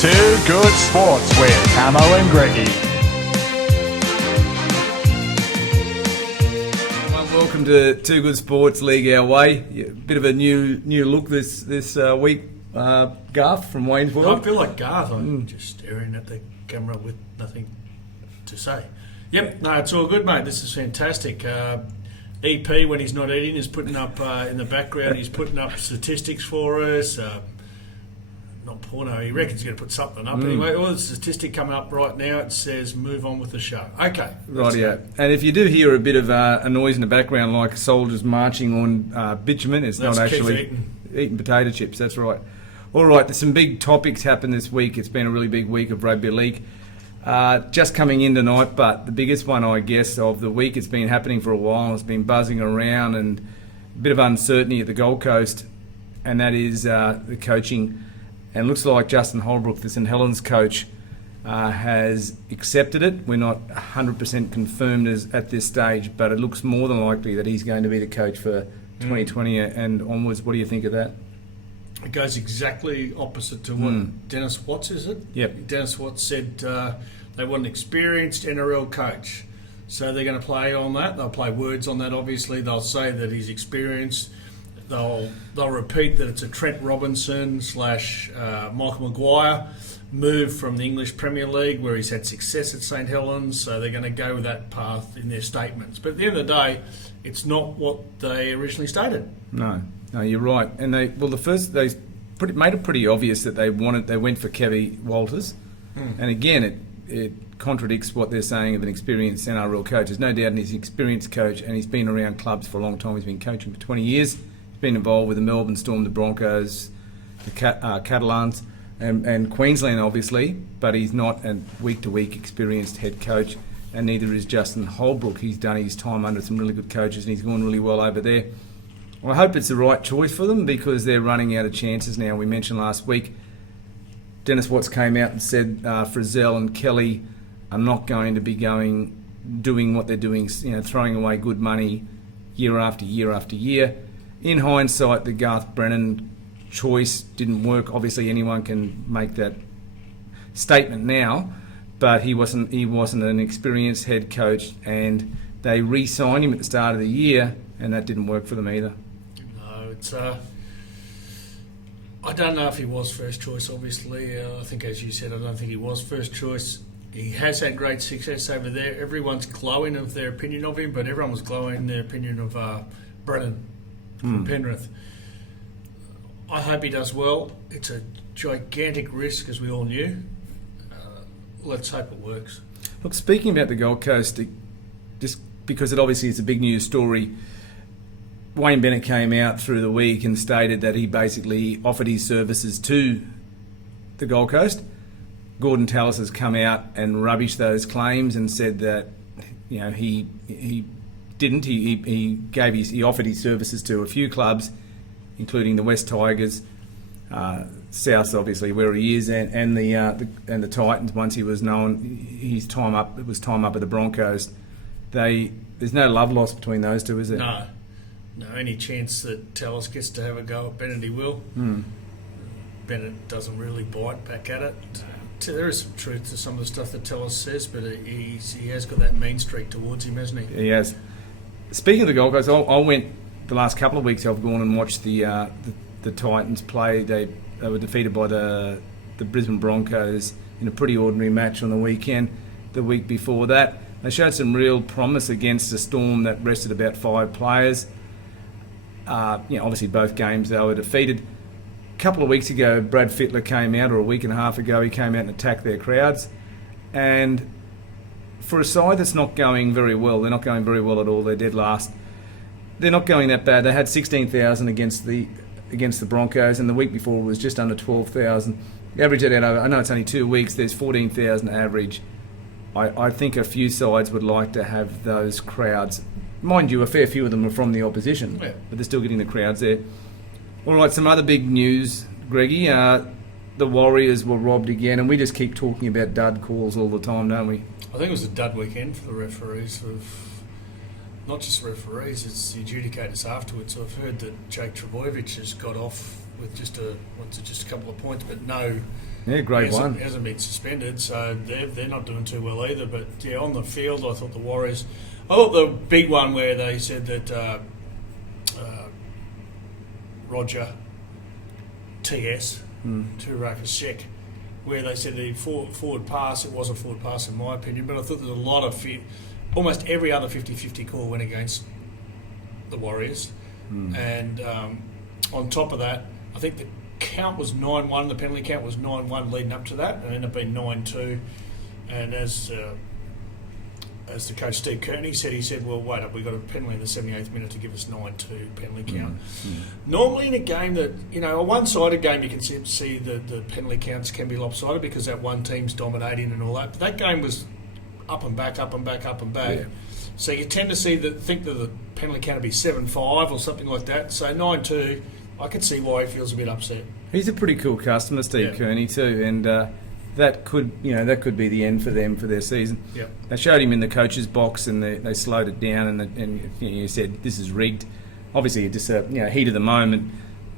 Two Good Sports with Hamo and Greggy. Welcome to Two Good Sports League Our Way. A bit of a new look this week. Garth from Wayne's World. I feel like Garth. I'm just staring at the camera with nothing to say. Yep, no, it's all good, mate. This is fantastic. EP, when he's not eating, is putting up in the background. He's putting up statistics for us. Not porno. He reckons he's going to put something up anyway. Well, the statistic coming up right now. It says move on with the show. Okay, Right, yeah. And if you do hear a bit of a noise in the background, like soldiers marching on bitumen, it's That's not Keith actually eating potato chips. That's right. All right, there's some big topics happened this week. It's been a really big week of rugby league. Just coming in tonight, but the biggest one, I guess, of the week, it's been happening for a while. It's been buzzing around and a bit of uncertainty at the Gold Coast, and that is the coaching. And it looks like Justin Holbrook, the St Helens coach, has accepted it. We're not 100% confirmed at this stage, but it looks more than likely that he's going to be the coach for 2020 and onwards. What do you think of that? It goes exactly opposite to what Dennis Watts, is it? Yep. Dennis Watts said they want an experienced NRL coach. So they're going to play on that. They'll play words on that, obviously. They'll say that he's experienced. They'll repeat that it's a Trent Robinson / Michael Maguire move from the English Premier League, where he's had success at St Helens. So they're going to go with that path in their statements. But at the end of the day, it's not what they originally stated. No, you're right. And they made it pretty obvious that they went for Kevy Walters. And again, it contradicts what they're saying of an experienced NRL coach. There's no doubt he's an experienced coach, and he's been around clubs for a long time. He's been coaching for 20 years. He's been involved with the Melbourne Storm, the Broncos, the Catalans, and Queensland, obviously. But he's not a week-to-week experienced head coach, and neither is Justin Holbrook. He's done his time under some really good coaches, and he's gone really well over there. I hope it's the right choice for them, because they're running out of chances now. We mentioned last week, Dennis Watts came out and said Frizzell and Kelly are not going to be doing what they're doing, throwing away good money year after year after year. In hindsight, the Garth Brennan choice didn't work. Obviously, anyone can make that statement now, but he wasn't an experienced head coach, and they re-signed him at the start of the year, and that didn't work for them either. No, it's I don't know if he was first choice, obviously. I think, as you said, I don't think he was first choice. He has had great success over there. Everyone's glowing of their opinion of him, but everyone was glowing in their opinion of Brennan from Penrith. I hope he does well. It's a gigantic risk, as we all knew. Let's hope it works. Look, speaking about the Gold Coast, just because it obviously is a big news story, Wayne Bennett came out through the week and stated that he basically offered his services to the Gold Coast. Gordon Tallis has come out and rubbished those claims and said that he didn't. He offered his services to a few clubs, including the West Tigers, South obviously where he is, and the Titans. Once he was known his time up, it was time up at the Broncos. There's no love lost between those two, is there? No, any chance that Tallis gets to have a go at Bennett, he will. Bennett doesn't really bite back at it. There is some truth to some of the stuff that Tallis says, but he has got that mean streak towards him, hasn't he? He has. Speaking of the Gold Coast, I went the last couple of weeks. I've gone and watched the Titans play. They were defeated by the Brisbane Broncos in a pretty ordinary match on the weekend. The week before that, they showed some real promise against a Storm that rested about 5 players. Obviously both games they were defeated. A couple of weeks ago, Brad Fittler came out, or a week and a half ago, he came out and attacked their crowds. And for a side that's not going very well, they're not going very well at all. They're dead last. They're not going that bad. They had 16,000 against the Broncos, and the week before was just under 12,000. The average out over, I know it's only 2 weeks, there's 14,000 average. I think a few sides would like to have those crowds. Mind you, a fair few of them are from the opposition, but they're still getting the crowds there. All right, some other big news, Greggy. The Warriors were robbed again, and we just keep talking about dud calls all the time, don't we? I think it was a dud weekend for the referees. Not just referees, it's the adjudicators afterwards. So I've heard that Jake Trbojevic has got off with just a couple of points, but no Yeah, grade hasn't, one. hasn't been suspended, so they're not doing too well either. But yeah, on the field, I thought the Warriors. I thought the big one where they said that Roger TS to Rakashek, where they said the forward pass. It was a forward pass in my opinion, but I thought there was a lot of almost every other 50-50 call went against the Warriors, and on top of that, I think the count was 9-1. The penalty count was 9-1 leading up to that, and it ended up being 9-2. And as the coach Steve Kearney said, he said, "Well, wait up, we got a penalty in the 78th minute to give us 9-2 penalty count." Normally, in a game that a one-sided game, you can see the penalty counts can be lopsided because that one team's dominating and all that. But that game was up and back, up and back, up and back. Yeah. So you tend to think that the penalty count would be 7-5 or something like that. So 9-2. I can see why he feels a bit upset. He's a pretty cool customer, Steve Kearney, too, and that could be the end for them for their season. Yep. They showed him in the coach's box, and they slowed it down, and he said, "This is rigged." Obviously, just heat of the moment,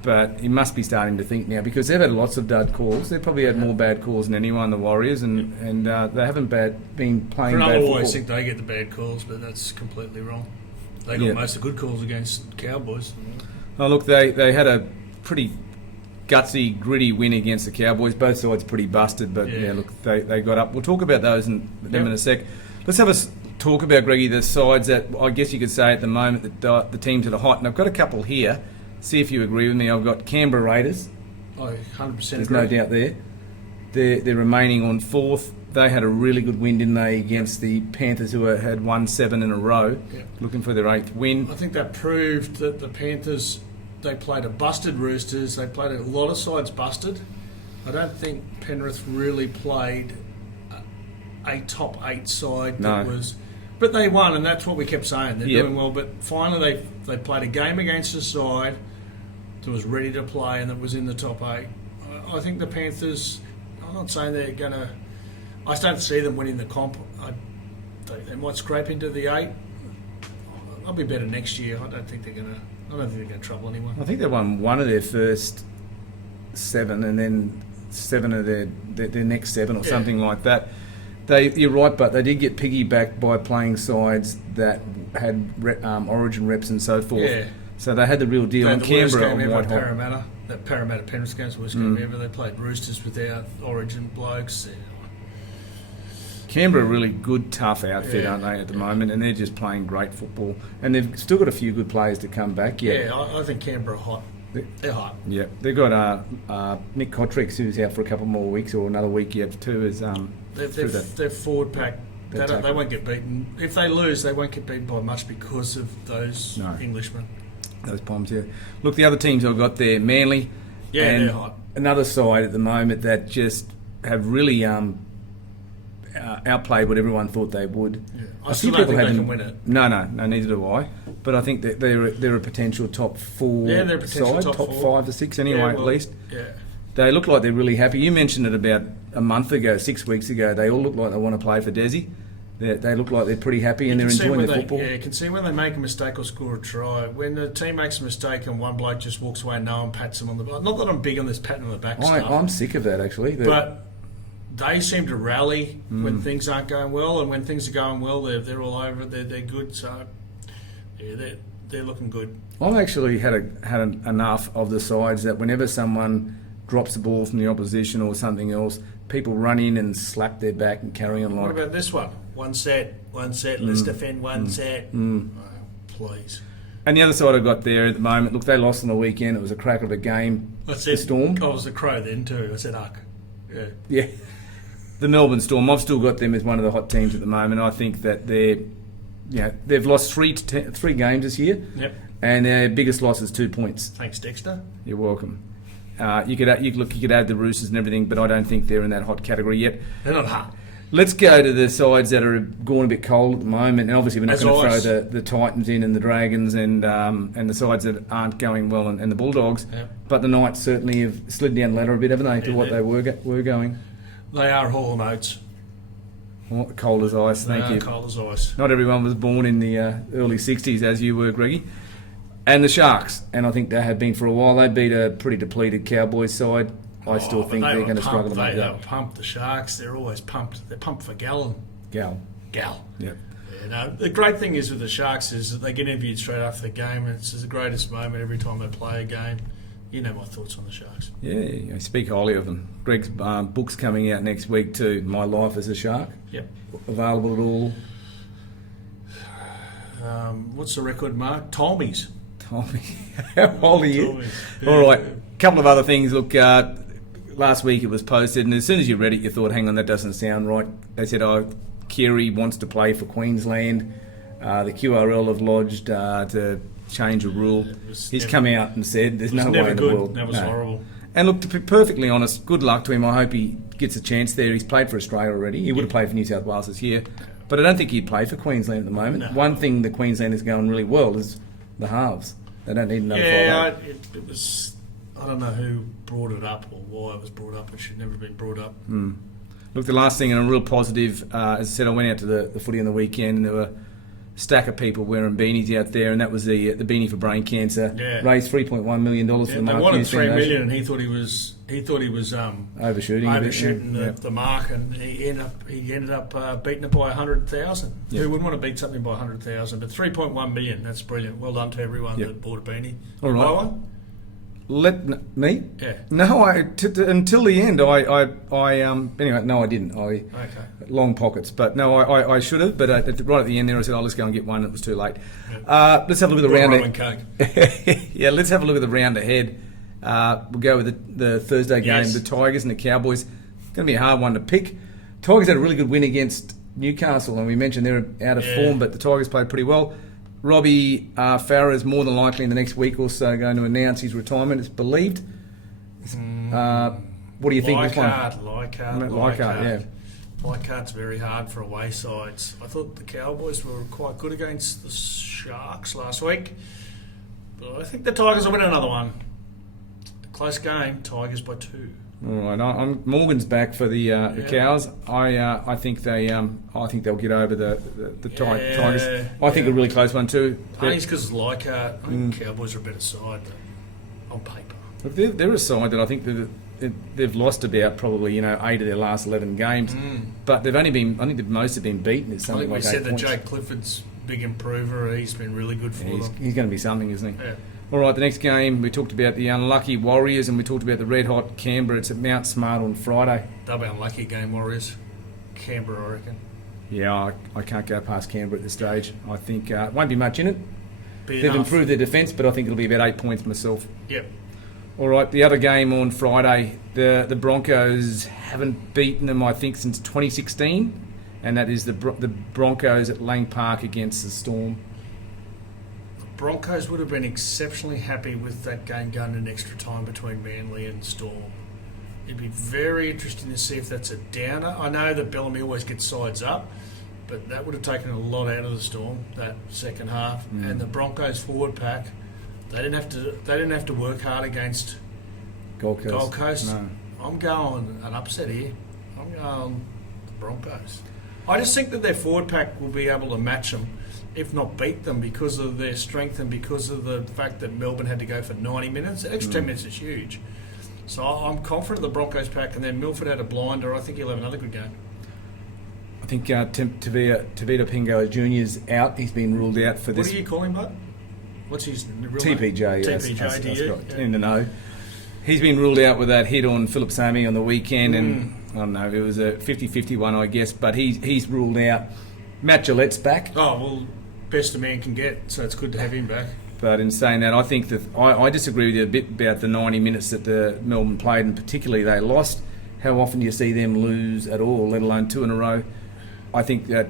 but he must be starting to think now because they've had lots of dud calls. They've probably had more bad calls than anyone, the Warriors, and they haven't been playing bad football. I always think they get the bad calls, but that's completely wrong. They got most of the good calls against Cowboys. Oh, look, they had a pretty gutsy, gritty win against the Cowboys. Both sides pretty busted, but look, they got up. We'll talk about those in a sec. Let's have a talk about, Greggy, the sides that I guess you could say at the moment that the teams that are hot. And I've got a couple here. See if you agree with me. I've got Canberra Raiders. I 100% There's agree. no doubt there. They're remaining on fourth. They had a really good win, didn't they, against the Panthers, who had won 7 in a row, looking for their 8th win. I think that proved that the Panthers, they played a busted Roosters. They played a lot of sides busted. I don't think Penrith really played a top 8 side that was... But they won, and that's what we kept saying. They're doing well, but finally they played a game against a side that was ready to play and that was in the top 8. I think the Panthers... I'm not saying they're going to... I don't see them winning the comp. They might scrape into the 8. They'll be better next year. I don't think they're going to trouble anyone. I think they won one of their first 7 and then 7 of their next 7 or something like that. You're right, but they did get piggybacked by playing sides that had Origin reps and so forth. Yeah. So they had the real deal. And Canberra and Parramatta. That Parramatta Penrith game's the worst game ever. They played Roosters without Origin blokes. Canberra, a really good, tough outfit, aren't they, at the moment? And they're just playing great football. And they've still got a few good players to come back. I think Canberra are hot. They're hot. Yeah, they've got Nick Kotrick, who's out for a couple more weeks, or another week yet too. Their forward pack, they won't get beaten. If they lose, they won't get beaten by much because of those Englishmen. Those Poms, yeah. Look, the other teams I've got there, Manly. Yeah, and they're hot. Another side at the moment that just have really outplayed what everyone thought they would. Yeah. I still don't think they can win it. No, neither do I. But I think that they're a potential top 4 they're a potential side, top 5 or 6 anyway, at least. Yeah. They look like they're really happy. You mentioned it about a month ago, 6 weeks ago. They all look like they want to play for Desi. They look like they're pretty happy and they're enjoying their football. Yeah, you can see when they make a mistake or score a try. When the team makes a mistake and one bloke just walks away and no one pats them on the back. Not that I'm big on this patting on the back stuff. I'm sick of that, actually. But they seem to rally when things aren't going well, and when things are going well, they're all over it. They're good. So yeah, they're looking good. I've actually had enough of the sides that whenever someone drops the ball from the opposition or something else, people run in and slap their back and carry on like... What about this one? One set, let's defend one set. Oh, please. And the other side I've got there at the moment, look, they lost on the weekend. It was a cracker of a game. I said Storm. I was the Crow then too. I said Uck. Yeah. The Melbourne Storm, I've still got them as one of the hot teams at the moment. I think that they've lost three games this year. Yep. And their biggest loss is 2 points. Thanks, Dexter. You're welcome. You could add the Roosters and everything, but I don't think they're in that hot category yet. They're not hot. Let's go to the sides that are going a bit cold at the moment, and obviously we're not going to throw the Titans in and the Dragons and the sides that aren't going well and the Bulldogs. Yep. But the Knights certainly have slid down the ladder a bit, haven't they, to what they were going. They are Hall and Oates. Cold as ice, thank you. Cold as ice. Not everyone was born in the early 60s, as you were, Greggy. And the Sharks, and I think they have been for a while. They beat a pretty depleted Cowboys side I still think they're going to struggle to make They that. were pumped. The Sharks, they're always pumped. They're pumped for Gal. Yep. You know, the great thing is with the Sharks is that they get interviewed straight after the game, and it's the greatest moment every time they play a game. You know my thoughts on the Sharks. Yeah, I speak highly of them. Greg's book's coming out next week too. My Life as a Shark. Yep. Available at all. What's the record, Mark? Tommies. Tommy, how old are you? Tommy. All right, couple of other things. Look, last week it was posted, and as soon as you read it, you thought, hang on, that doesn't sound right. They said, Keary wants to play for Queensland. The QRL have lodged to change a rule. He's come out and said there's no way in the world. That was horrible. And look, to be perfectly honest, good luck to him. I hope he gets a chance there. He's played for Australia already. He would have played for New South Wales this year. But I don't think he'd play for Queensland at the moment. No. One thing that Queensland is going really well is the halves. They don't need another 5'8". It was. I don't know who brought it up or why it was brought up. It should never have been brought up. Look, the last thing, and a real positive, as I said, I went out to the footy on the weekend, and there were a stack of people wearing beanies out there, and that was the beanie for brain cancer. Yeah. Raised $3.1 million for the They Mark wanted Hughes $3 Foundation. million, and he thought he was Overshooting a bit, yeah. the mark, and he ended up beating it by 100,000. Yeah. Who wouldn't want to beat something by 100,000? But 3.1 million, that's brilliant. Well done to everyone Yep. that bought a beanie. All You right. buy one? Me? Yeah. No, until the end. Anyway, no, I didn't. Okay. Long pockets, but no, I should have. But right at the end there, I said, let's go and get one. It was too late. Let's have a look at the round. Rum and coke. Yeah, let's have a look at the round ahead. We'll go with the Thursday game, Yes. the Tigers and the Cowboys. Going to be a hard one to pick. Tigers had a really good win against Newcastle, and we mentioned they're out of form, but the Tigers played pretty well. Robbie Farah is more than likely in the next week or so going to announce his retirement. It's believed. What do you think this one? Leichhardt, yeah. Leichhardt's very hard for away sides. I thought the Cowboys were quite good against the Sharks last week, but I think the Tigers will win another one. Close game, Tigers by 2. All right, Morgan's back for the Cows. I think they'll get over the Tigers. I think a really close one too. Only because it's Leichhardt. I think Cowboys are a better side on paper. Look, they're a side that I think they've lost about probably 8 of their last 11 games, but they've only been. I think the most have been beaten. It's I something think we like said 8 that points. Jake Clifford's big improver. He's been really good for them. He's going to be something, isn't he? Yeah. All right, the next game, we talked about the unlucky Warriors and we talked about the red-hot Canberra. It's at Mount Smart on Friday. They'll be unlucky game, Warriors. Canberra, I reckon. Yeah, I can't go past Canberra at this stage. I think it won't be much in it. Be They've enough. improved their defence, but I think it'll be about 8 points myself. Yep. All right, the other game on Friday, the Broncos haven't beaten them, I think, since 2016, and that is the Broncos at Lang Park against the Storm. Broncos would have been exceptionally happy with that game going in extra time between Manly and Storm. It'd be very interesting to see if that's a downer. I know that Bellamy always gets sides up, but that would have taken a lot out of the Storm that second half. And the Broncos forward pack, they didn't have to work hard against Gold Coast. Gold Coast. No. I'm going an upset here. I'm going the Broncos. I just think that their forward pack will be able to match them, if not beat them, because of their strength and because of the fact that Melbourne had to go for 90 minutes. An extra 10 minutes is huge. So I'm confident of the Broncos pack, and then Milford had a blinder. I think he'll have another good game. I think Tavita Pingo Jr.'s out. He's been ruled out for this. What do you call him, bud? What's his real name? TPJ, yes. TPJ, do you? In the know. He's been ruled out with that hit on Philip Sammy on the weekend, and I don't know, it was a 50-50 one, I guess, but he's ruled out. Matt Gillette's back. Oh, well, best a man can get, so it's good to have him back. But in saying that, I think that I disagree with you a bit about the 90 minutes that the Melbourne played, and particularly they lost. How often do you see them lose at all, let alone 2 in a row? I think that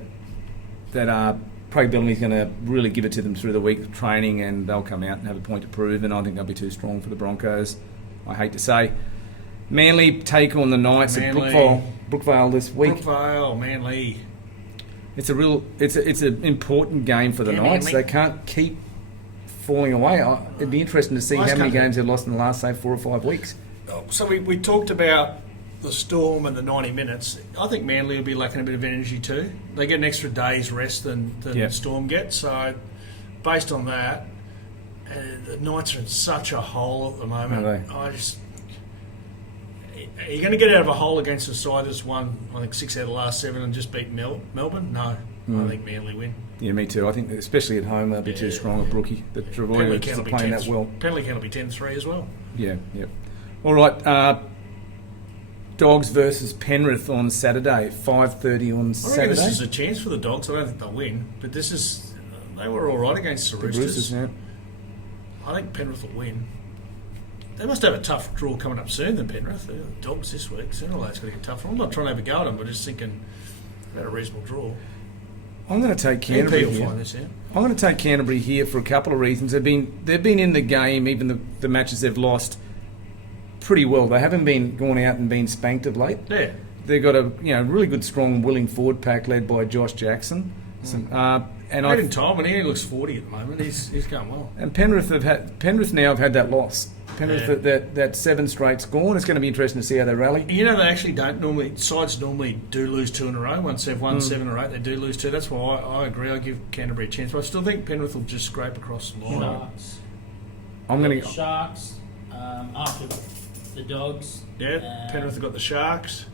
Craig Bellamy's going to really give it to them through the week of training, and they'll come out and have a point to prove, and I think they'll be too strong for the Broncos. I hate to say. Manly take on the Knights at Brookvale this week. Brookvale, Manly. It's an important game for the Knights. Manly. They can't keep falling away. It'd be interesting to see how many games they've lost in the last, say, 4 or 5 weeks. So we talked about the Storm and the 90 minutes. I think Manly will be lacking a bit of energy too. They get an extra day's rest than the Storm gets. So based on that, the Knights are in such a hole at the moment. Are they? Are you going to get out of a hole against a side that's won, I think, 6 out of the last 7 and just beat Melbourne? No. I think Manly win. Yeah, me too. I think, especially at home, they'll be too strong at Brookie. The Travoy Penalty just count are will be playing 10 that well. Penalty count will be 10-3 as well. Yeah, yep. All right, Dogs versus Penrith on Saturday, 5:30 on I reckon Saturday. this is a chance for the Dogs. I don't think they'll win, but this is... they were all right against the Roosters. Yeah. I think Penrith will win. They must have a tough draw coming up soon than Penrith. The Dogs this week. Sooner or later it's going to get tougher. I'm not trying to have a go at them, but just thinking about a reasonable draw. I'm going to take Canterbury will here. find this out. I'm going to take Canterbury here for a couple of reasons. They've been in the game, even the matches they've lost, pretty well. They haven't been gone out and been spanked of late. Yeah. They've got a really good, strong, willing forward pack led by Josh Jackson. And I didn't time, and he looks 40 at the moment. He's going well. And Penrith now have had that loss. Penrith that 7 straight's gone. It's going to be interesting to see how they rally. You know, they actually don't normally. Sides normally do lose 2 in a row. Once they've won 7 or 8, they do lose 2. That's why I agree. I give Canterbury a chance, but I still think Penrith will just scrape across the line. Sharks. I'm going to The go. Sharks. After the Dogs. Yeah, Penrith have got the Sharks,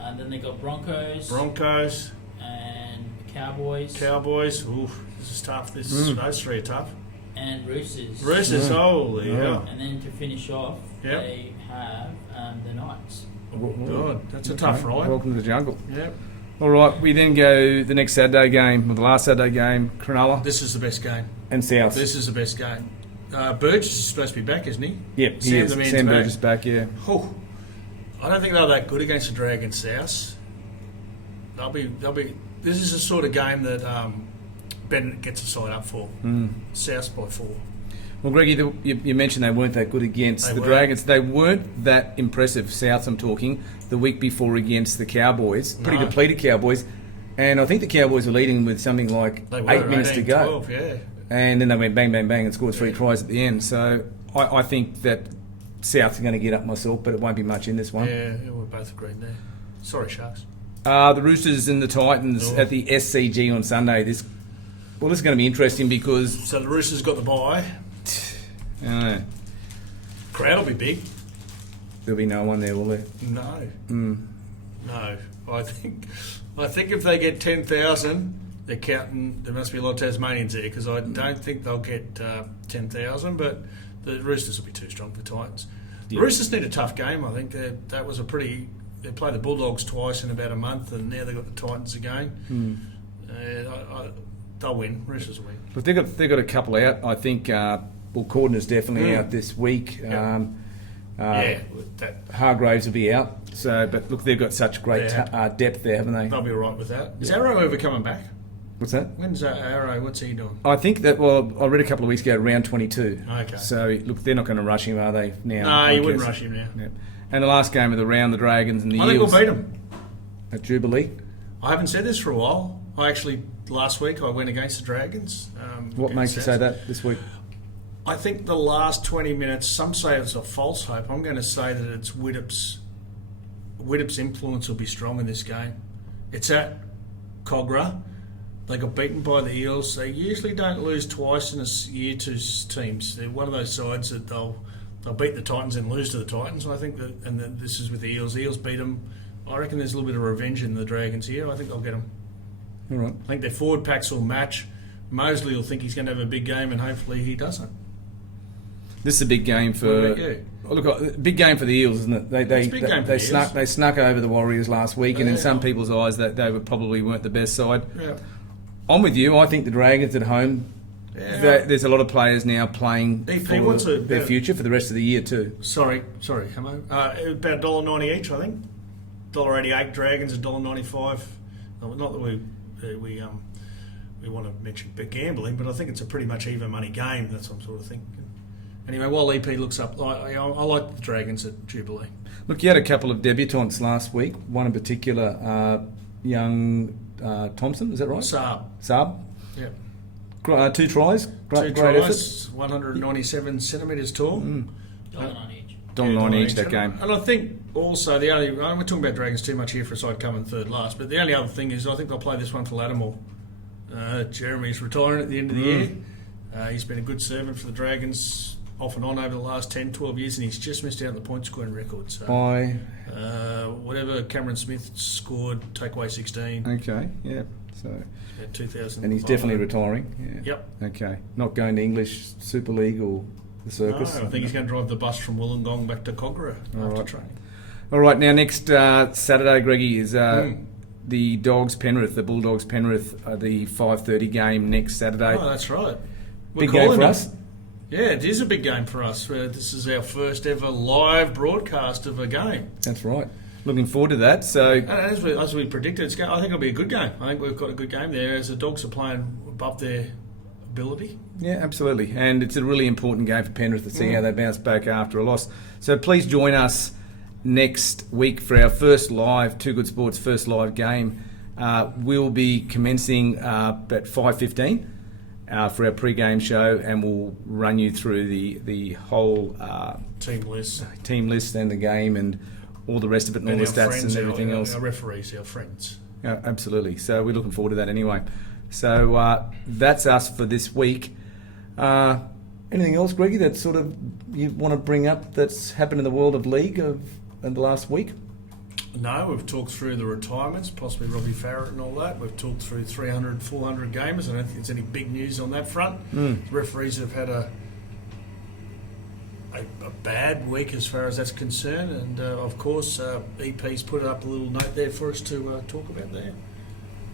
And then they got Broncos. Broncos, And Cowboys. Cowboys. Oof, this is tough. Those 3 are tough. And Roosters. Roosters, holy hell. And then to finish off, Yep. they have the Knights. God, that's a tough ride. Welcome to the jungle. Yep. All right, we then go the next Saturday game, or the last Saturday game, Cronulla This is the best game. and South. This is the best game. Burgess is supposed to be back, isn't he? Yep, he Sam is. the man's Sam back. Burgess back, yeah. Oh, I don't think they're that good against the Dragons South. They'll be. This is the sort of game that Bennett gets a side up for. South by 4. Well, Greggy, you mentioned they weren't that good against the weren't. Dragons. They weren't that impressive, South I'm talking, the week before against the Cowboys. Pretty No. depleted Cowboys. And I think the Cowboys were leading with something like They were 8 minutes to 18, go. 12, yeah. And then they went bang, bang, bang and scored 3 tries at the end. So I think that South's going to get up myself, but it won't be much in this one. Yeah, we're both agreed there. Sorry, Sharks. The Roosters and the Titans Oh. at the SCG on Sunday. This is going to be interesting because So the Roosters got the bye. I don't know, Crowd will be big. there'll be no one there, will there? No. No. I think if they get 10,000, they're counting. There must be a lot of Tasmanians there because I don't think they'll get 10,000. But the Roosters will be too strong for Titans. The Roosters need a tough game. I think that was a pretty. They played the Bulldogs twice in about a month, and now they've got the Titans again. They'll win. Roosters will win. But they've got a couple out. I think Corden is definitely out this week. Yep. That, Hargraves will be out. So, but look, they've got such great depth there, haven't they? they'll be all right with that. Is Arrow ever coming back? What's that? When's Arrow? What's he doing? I think that. Well, I read a couple of weeks ago, round 22. Okay. So look, they're not going to rush him, are they? Now, No, I you wouldn't guess. rush him now. Yep. And the last game of the round, the Dragons and the I think Eels we'll beat them. at Jubilee. I haven't said this for a while. Last week I went against the Dragons. What against makes you say South. that this week? I think the last 20 minutes, some say it's a false hope. I'm going to say that it's Widdop's influence will be strong in this game. It's at Cogra. They got beaten by the Eels. They usually don't lose twice in a year to teams. They're one of those sides that they'll beat the Titans and lose to the Titans. I think that this is with the Eels. The Eels beat them. I reckon there's a little bit of revenge in the Dragons here. I think they'll get them. All right. I think their forward packs will match. Mosley will think he's going to have a big game, and hopefully he doesn't. This is a big game for. What about you? Oh, look, big game for the Eels, isn't it? It's a big game for the Eels. They snuck over the Warriors last week, and in Yeah. some people's eyes, that they probably weren't the best side. Yeah. I'm with you. I think the Dragons at home. Yeah. There's a lot of players now playing EP, for what's it their about? future for the rest of the year too. Sorry, Hamo. About $1.90 each, I think. $1.88 Dragons and $1.95. Not that we want to mention gambling, but I think it's a pretty much even money game. That's what I'm sort of thinking. Anyway, while EP looks up, I like the Dragons at Jubilee. Look, you had a couple of debutantes last week. One in particular, young Thompson. Is that right? Saab. Yeah. 2 tries. Great effort. tries, 197 centimetres tall. $1 on each. $1.09 each that game. And I think also we're talking about Dragons too much here for a side coming third last, but the only other thing is I think they'll play this one for Lattimore. Jeremy's retiring at the end of the year. He's been a good servant for the Dragons off and on over the last 10, 12 years, and he's just missed out on the point scoring record. So By whatever Cameron Smith scored, take away 16. okay, yeah. So 2000. and he's definitely retiring. Yeah. Yep. Okay. Not going to English Super League or the circus. No, I think he's going to drive the bus from Wollongong back to Cogra after right. training. All right. Now next Saturday, Greggy, is the Dogs Penrith, the Bulldogs Penrith, the 5:30 game next Saturday. Oh, that's right. Big game for us. Yeah, it is a big game for us. This is our first ever live broadcast of a game. That's right. Looking forward to that. So And as we predicted, I think it'll be a good game. I think we've got a good game there as the Dogs are playing above their ability. yeah, absolutely. And it's a really important game for Penrith to see how they bounce back after a loss. So please join us next week for our first live, Too Good Sports first live game. We'll be commencing at 5:15 for our pre-game show, and we'll run you through the whole Team list. and the game and all the rest of it and all the our stats friends, and everything else. Our referees, our friends. Yeah, absolutely. So we're looking forward to that anyway. So that's us for this week. Anything else, Greggy, that sort of you want to bring up that's happened in the world of league in the last week? No, we've talked through the retirements, possibly Robbie Farrett and all that. We've talked through 300, 400 gamers. I don't think there's any big news on that front. The referees have had a bad week as far as that's concerned, and of course EP's put up a little note there for us to talk about there.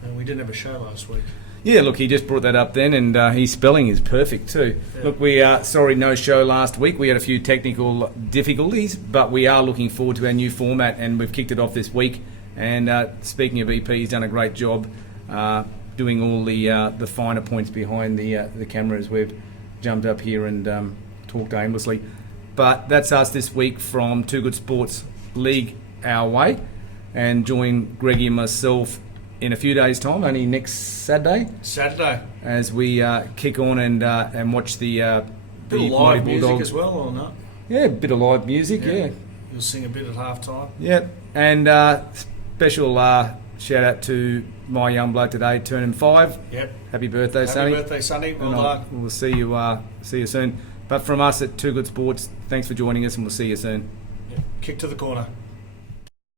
And we didn't have a show last week. Yeah, look, he just brought that up then, and his spelling is perfect too. Yeah. Look, we are sorry, no show last week. We had a few technical difficulties, but we are looking forward to our new format, and we've kicked it off this week. And speaking of EP, he's done a great job doing all the finer points behind the camera as we've jumped up here and talked aimlessly. But that's us this week from Too Good Sports League our way, and join Greggy and myself in a few days' time, only next Saturday, as we kick on and watch the Bit of Mighty live music Bulldogs. as well, or not? Yeah, a bit of live music, yeah. You'll sing a bit at half time. Yeah, and special shout out to my young bloke today, turning 5. Yep. Happy birthday, Sonny. Happy birthday, Sonny. Well done. We'll see you soon. But from us at Too Good Sports, thanks for joining us, and we'll see you soon. Yep. Kick to the corner.